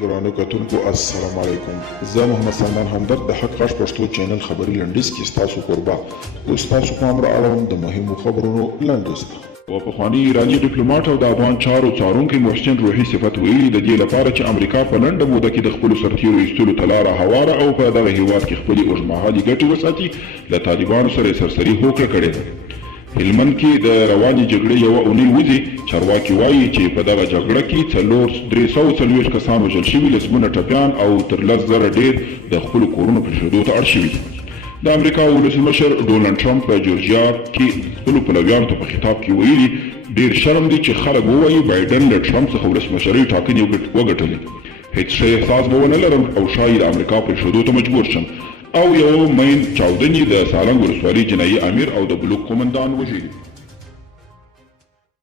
درانه کتونکو السلام علیکم. زه محمد سلمان همدرد د حق غږ پښتو چینل خبري لنډیز کې ستاسو کوربه اوس تاسو پام را اړوم د مهمو خبرونو لنډیز ته. پخوانی ایرانی ډیپلوماټ او د افغان چارو څارونکی محسن روحي صفت ویلي د دې لپاره چې امریکا په لنډه موده کې د خپلو سرتیرو ایستلو ته لاره هواره او په دغه هیواد کې خپلې اوږدمهالې ګټې وساتي له طالبانو سره یې سرسري هوکړه کړې ده. هلمند کې د روانې جګړې یوه اونۍ وځي چارواکي وایي چې په دغه جګړه کې 340 کسان وژل شوي، لسګونه ټپیان او تر 10,000 ډېر د خپلو کورونو پرېښودو ته اړ شوي. د امریکا ولسمشر ډونالډ ټرمپ په جورجیا کې خپلو پلویانو ته په خطاب کې ویلي ډېر شرم دی چې خلک ووایي بایډن له ټرمپ څخه ولسمشرۍ ټاکنې وګټلې. هیڅ ښه احساس به ونه لرم او ښایي د امریکا پرېښودو ته مجبور شم. او یو مین چاودنې د سالنګ ولسوالۍ جنایي امیر او د بلوک قومندان وژلي.